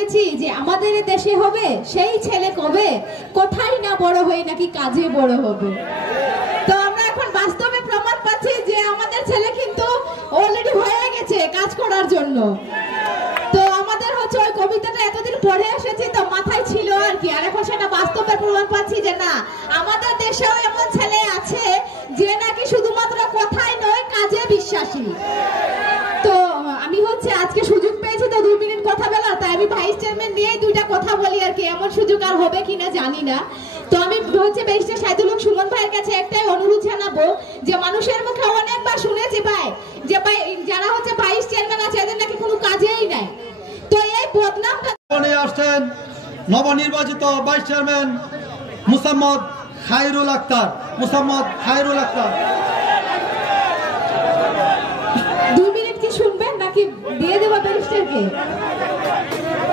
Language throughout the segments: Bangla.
পড়েছি যে আমাদের দেশে হবে সেই ছেলে কবে, কোথায় না বড় হয়ে নাকি কাজে বড় হবে। তো আমরা এখন বাস্তবে প্রমাণ পাচ্ছি যে আমাদের ছেলে কিন্তু অলরেডি হয়ে গেছে কাজ করার জন্য। তো আমাদের হচ্ছে ওই কবিতাটা এতদিন পড়ে এসেছি তো মাথায় ছিল আর কি, আর এখন সেটা বাস্তবে প্রমাণ পাচ্ছি যে না, আমাদের দেশেও এমন ছেলে আছে যে নাকি শুধুমাত্র কথাই নয় কাজে বিশ্বাসী। তো আমি হচ্ছে আজকে সুযোগ পেয়েছি তো 2 মিনিট কথা বলার, তাই আমি ভাইস চেয়ারম্যান নিয়েই 2টা কথা বলি আর কি। এমন সুযোগ আর হবে কিনা জানি না। তো আমি হচ্ছে ব্যারিস্টার সাইদুল হক সুমন ভাইয়ের কাছে একটাই অনুরোধ জানাবো যে মানুষের মুখে অনেকবার শুনেছি ভাই যে ভাই যারা হচ্ছে ভাইস চেয়ারম্যান আছে এদের নাকি কোনো কাজেই নাই। তো এই বদনামটা নিয়ে আসছেন নবনির্বাচিত vice chairman Mosammat Khairul Akter. 2 minute কি শুনবেন নাকি দিয়ে দেব ব্যারিস্টারকে?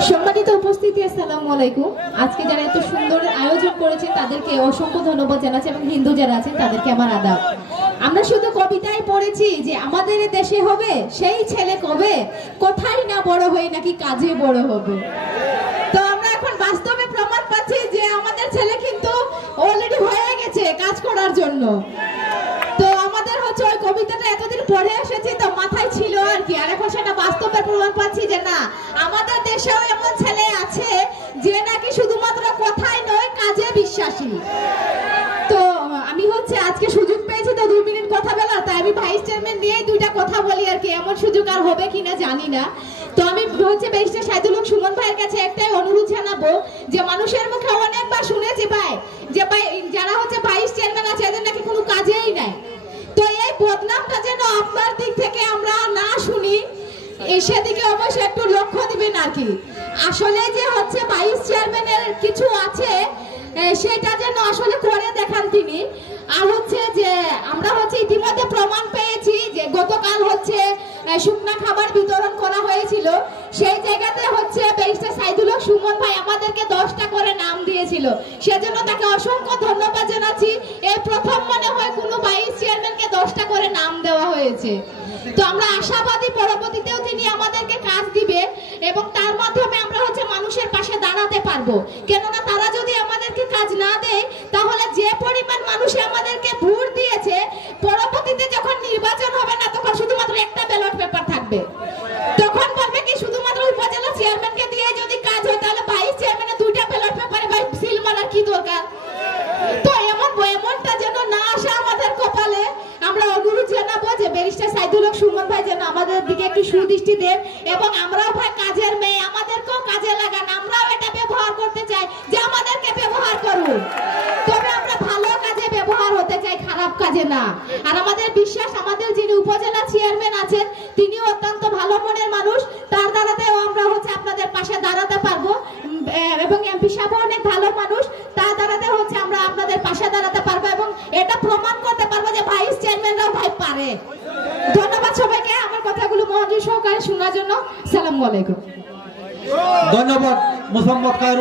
সম্মানিত উপস্থিতি, আসসালামু আলাইকুম। আজকে যারা এত সুন্দর আয়োজন করেছে তাদেরকে অসংখ্য ধন্যবাদ জানাচ্ছি এবং হিন্দু যারা আছেন তাদেরকে আমার আদাব। আমরা শুধু কবিতায় পড়েছি যে আমাদের দেশে হবে সেই ছেলে কবে, কোথায় না বড় হয়ে নাকি কাজে বড় হবে। তো আমরা এখন বাস্তবে প্রমাণ পাচ্ছি যে আমাদের ছেলে কিন্তু অলরেডি হয়ে গেছে কাজ করার জন্য। তো আমাদের হচ্ছে ওই কবিতাটা এতদিন পড়ে এসেছি তো মাথায় ছিল আর কি, আর এখন সেটা বাস্তবে প্রমাণ পাচ্ছি যে না, আমাদের দেশেও এমন ছেলে আছে যে নাকি শুধুমাত্র কথাই নয় কাজে বিশ্বাসী। তো আমি হচ্ছে আজকে সুযোগ পেয়েছি তো 2 মিনিট কথা বলার, তাই আমি ভাইস চেয়ারম্যান নিয়েই 2টা কথা বলি আর কি। এমন সুযোগ আর হবে কিনা জানি না। তো আমি হচ্ছে ব্যারিস্টার সাইদুল হক সুমন ভাইয়ের কাছে একটাই অনুরোধ জানাবো যে মানুষের মুখে অনেকবার শুনেছি ভাই যে ভাই যারা হচ্ছে ভাইস চেয়ারম্যান আছে এদের নাকি কোনো কাজেই নাই। তো এই বদনামটা যেন আপনার দিক থেকে আমরা না শুনি সেদিকে অবশ্যই একটু লক্ষ্য দিবেন আর কি। আসলে যে হচ্ছে ভাইস চেয়ারম্যানের কিছু আছে সেটা যেন আসলে করে দেখান তিনি। আর হচ্ছে যে আমরা হচ্ছে ইতিমধ্যে প্রমাণ পেয়েছি যে গতকাল হচ্ছে শুকনা খাবার বিতরণ করা হয়েছিল, সেই জায়গাতে হচ্ছে ব্যারিস্টার সাইদুল হক সুমন ভাই আমাদেরকে 10টা করে নাম দিয়েছিল, সেজন্য তাকে অসংখ্য ধন্যবাদ জানাচ্ছি। এই প্রথম মনে হয় কোনো ভাইস চেয়ারম্যানকে 10টা করে নাম দেওয়া হয়েছে। তো আমরা আশাবাদী পরবর্তীতেও তিনি আমাদেরকে কাজ দিবে এবং তার মাধ্যমে আমরা হচ্ছে মানুষের পাশে দাঁড়াতে পারবো। কেননা তারা যদি আমাদেরকে কাজ না দেয় তাহলে যে পরিমাণ মানুষ আমাদেরকে ভোট দিয়েছে পরবর্তীতে যখন নির্বাচন হবে না তখন শুধুমাত্র একটা ব্যালট পেপার থাকবে। তখন বলবে কি শুধুমাত্র উপজেলা চেয়ারম্যানকে দিয়ে যদি কাজ হয় তাহলে ভাইস চেয়ারম্যানের 2টা ব্যালট পেপারে ভাই সিল মারার কি দরকার? তো এমনটা যেন না আসে আমাদের কপালে। আমরা অনুরোধ জানাবো যে ব্যারিস্টার সাইদুল হক সুমন ভাই যেন আমাদের দিকে একটু সুদৃষ্টি দেন এবং আমরাও ভাই কাজের মেয়ে, আমাদেরকেও কাজে লাগান। আমরাও এটা ব্যবহার করতে চাই যে আমাদেরকে ব্যবহার করুন, তবে আমরা ভালো কাজে ব্যবহার হতে চাই, খারাপ কাজে না। আর আমাদের বিশ্বাস আমাদের যিনি উপজেলা চেয়ারম্যান আছেন তিনিও অত্যন্ত ভালো মনের মানুষ, তার দ্বারাতেও আমরা হচ্ছে আপনাদের পাশে দাঁড়াতে পারবো এবং এমপি সাহেব অনেক ভালো মানুষ, তার দ্বারাতে হচ্ছে আমরা আপনাদের পাশে দাঁড়াতে পারবো এবং এটা প্রমাণ করতে পারবো যে ভাইস চেয়ারম্যানরাও ভাই পারে। ধন্যবাদ সবাইকে আমার কথাগুলো মনোযোগ সহকারে শোনার জন্য। আসসালামু আলাইকুম। ধন্যবাদ মোসাম্মদ খায়রুল।